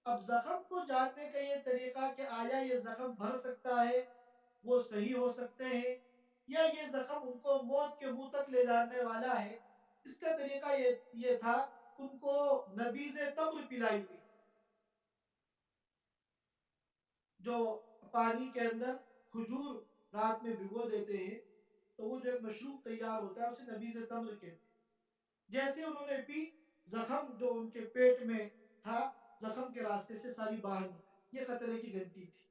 اب زخم کو جاننے کا یہ طریقہ کہ آیا یہ زخم بھر سکتا ہے، وہ صحیح ہو سکتے ہیں، یا یہ زخم ان کو موت کے منہ تک لے جانے والا ہے، اس کا طریقہ یہ تھا ان کو نبیذ تمر پلائی گئی جو پانی کے اندر کھجور رات میں بھگو دیتے ہیں تو وہ جو ایک مشروب تیار ہوتا ہے اسے نبیذ تمر کہتے ہیں. جیسے انہوں نے پی زخم جو ان کے پیٹ میں تھا زخم کے راستے سے ساری باہر نکلی. یہ خطرے کی گھنٹی تھی.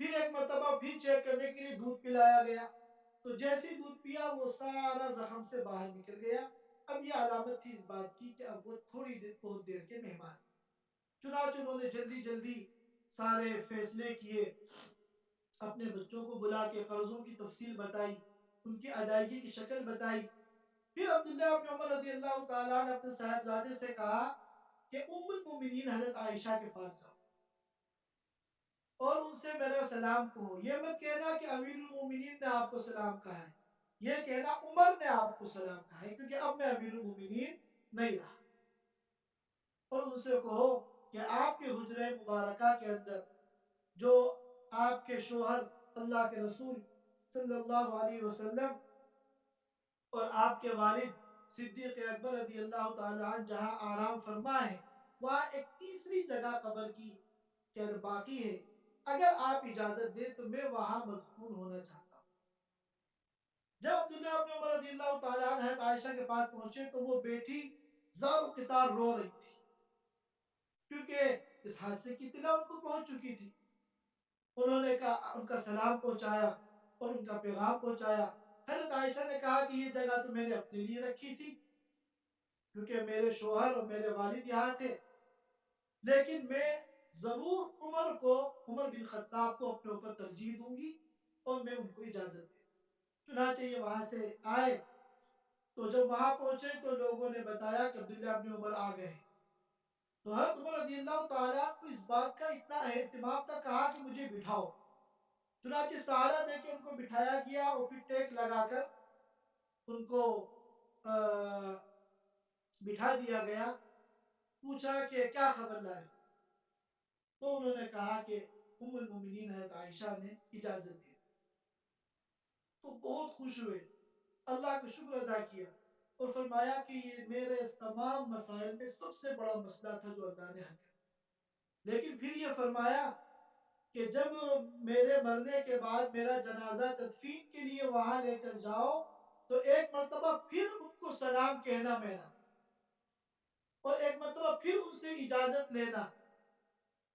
پھر ایک مرتبہ پھر چیک کرنے کے لیے دودھ پلایا گیا تو جیسے دودھ پیا وہ سارا زخم سے باہر نکل گیا. اب یہ علامت تھی اس بات کی کہ اب وہ تھوڑی دیر بہت دیر کے مہمان. چنانچہ انہوں نے جلدی جلدی سارے فیصلے کیے، اپنے بچوں کو بلا کے قرضوں کی تفصیل بتائی، ان کی ادائیگی کی شکل بتائی. پھر عبداللہ بن عمر رضی اللہ تعالیٰ نے اپنے صاحبزادے سے کہا کہ ام المومنین حضرت عائشہ کے پاس جاؤ اور ان سے میرا سلام کہو. یہ مت کہنا کہ امیر المومنین نے آپ کو سلام کہا ہے، یہ کہنا عمر نے آپ کو سلام کہا ہے کیونکہ اب میں امیر المومنین نہیں رہا. اور ان سے کہو کہ آپ کے حجرہ مبارکہ کے اندر جو آپ کے شوہر اللہ کے رسول صلی اللہ علیہ وسلم اور آپ کے والد صدیق اکبر رضی اللہ تعالی عنہ جہاں آرام فرما ہے وہاں ایک تیسری جگہ قبر کی قید باقی ہے، اگر آپ اجازت دیں تو میں وہاں مدفون ہونا چاہتا ہوں. جب عبداللہ بن عمر رضی اللہ تعالی عنہ حضرت عائشہ کے پاس پہنچے تو وہ بیٹھی زار و قطار رو رہی تھی کیونکہ اس حادثے کی اطلاع ان کو پہنچ چکی تھی. انہوں نے ان کا سلام پہنچایا اور ان کا پیغام پہنچایا. حضرت عائشہ نے کہا کہ یہ جگہ تو میں نے اپنے لیے رکھی تھی کیونکہ میرے شوہر اور میرے والد یہاں تھے، لیکن میں ضرور عمر بن خطاب کو اپنے اوپر ترجیح دوں گی اور میں ان کو اجازت دوں. چنانچہ یہ وہاں سے آئے تو جب وہاں پہنچے تو لوگوں نے بتایا کہ عبداللہ بن عمر آ گئے. تو حضرت عمر رضی اللہ تعالیٰ کو اس بات کا اتنا اہتمام تھا کہا کہ مجھے بٹھاؤ. چنانچہ سہارا دے کے ان کو بٹھایا گیا اور پھر ٹیک لگا کر ان کو بٹھا دیا گیا. پوچھا کہ کیا خبر لائے تو انہوں نے کہا کہ ام المومنین حضرت عائشہ نے اجازت دی. تو بہت خوش ہوئے اللہ کا شکر ادا کیا اور فرمایا کہ یہ میرے اس تمام مسائل میں سب سے بڑا مسئلہ تھا جو اللہ نے حل کیا. لیکن پھر یہ فرمایا کہ جب میرے مرنے کے بعد میرا جنازہ تدفین کے لیے وہاں لے کر جاؤ تو ایک مرتبہ پھر ان کو سلام کہنا میرا، اور ایک مرتبہ پھر ان سے اجازت لینا،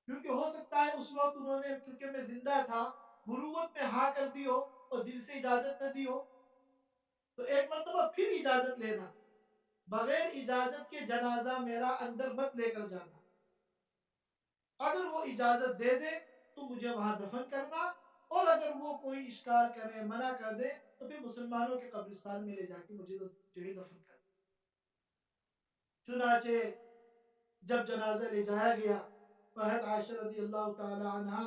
کیونکہ ہو سکتا ہے اس وقت انہوں نے، چونکہ میں زندہ تھا، مروت میں ہاں کر دی ہو اور دل سے اجازت نہ دی ہو. تو ایک مرتبہ پھر اجازت لینا، بغیر اجازت کے جنازہ میرا اندر مت لے کر جانا. اگر وہ اجازت دے دے تو مجھے وہاں دفن کرنا، اور اگر وہ کوئی اشکال کرے، منع کر دے، تو پھر مسلمانوں کے قبرستان میں لے جا کے مجھے جو ہے دفن کرنا. چنانچہ جب جنازہ لے جایا گیا تو حضرت عائشہ رضی اللہ تعالی عنہ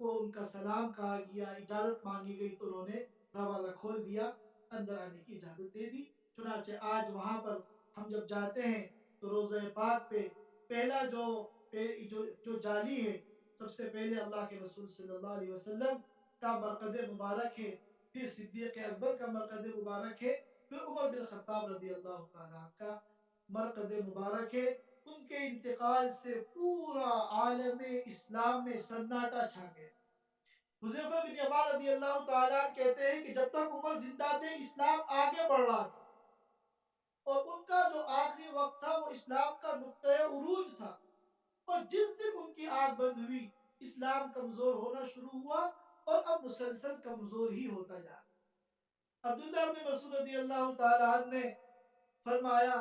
کو ان کا سلام کہا گیا، اجازت مانگی گئی تو انہوں نے دروازہ کھول دیا، اندر آنے کی اجازت دے دی. چنانچہ آج وہاں پر ہم جب جاتے ہیں تو روضہ پاک پہ پہلا جو جالی ہے، سب سے پہلے اللہ کے رسول صلی اللہ علیہ وسلم کا مرقد مبارک ہے، پھر صدیق اکبر کا مرقد مبارک ہے، پھر عمر بن خطاب رضی اللہ تعالیٰ کا مرقد مبارک ہے. ان کے انتقال سے پورا عالم اسلام میں سناٹا چھا گیا. حذیفہ بن یمان رضی اللہ تعالیٰ کہتے ہیں کہ جب تک عمر زندہ تھے اسلام آگے بڑھ رہا تھا، اور ان کا جو آخری وقت تھا وہ اسلام کا نقطۂ عروج تھا، اور جس دن ان کی آنکھ بند ہوئی اسلام کمزور ہونا شروع ہوا، اور اب مسلسل کمزور ہی ہوتا جا رہا. عبداللہ بن مسعود رضی اللہ تعالیٰ عنہ نے فرمایا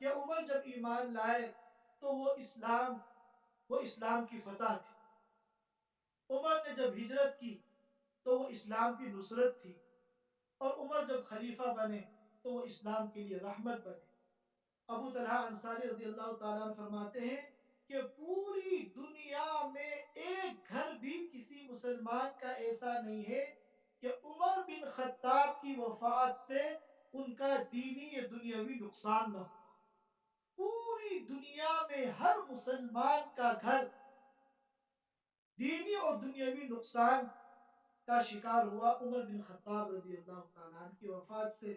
کہ عمر جب ایمان لائے تو وہ اسلام کی فتح تھی. عمر نے جب ہجرت کی تو وہ اسلام کی نصرت تھی، اور عمر جب خلیفہ بنے تو وہ اسلام کے لیے رحمت بنے. ابو طلحہ انصاری رضی اللہ تعالیٰ عنہ فرماتے ہیں کہ پوری دنیا میں ایک گھر بھی کسی مسلمان کا ایسا نہیں ہے کہ عمر بن خطاب کی وفات سے ان کا دینی یا دنیاوی نقصان نہ ہو. پوری دنیا میں ہر مسلمان کا گھر دینی اور دنیاوی نقصان کا شکار ہوا عمر بن خطاب رضی اللہ تعالیٰ عنہ کی وفات سے.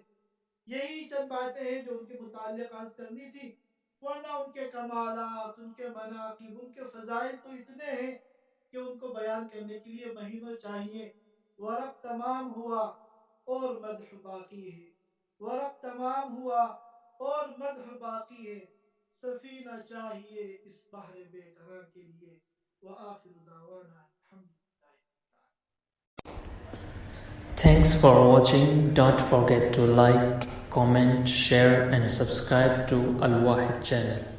یہی چند باتیں ہیں جو ان کے متعلق عرض کرنی تھی، ورنہ ان کے کمالات، ان کے مناقب، ان کے فضائل تو اتنے ہیں کہ ان کو بیان کرنے کے لیے مہینوں چاہیے. ورق تمام ہوا اور مدح باقی ہے، ورق تمام ہوا اور مدح باقی ہے، سفینہ چاہیے اس بحر بے قرار کے لیے. وآخر دعوانا الحمد للہ. Thanks for watching. Don't forget to like, comment, share and subscribe to Al Wahid channel.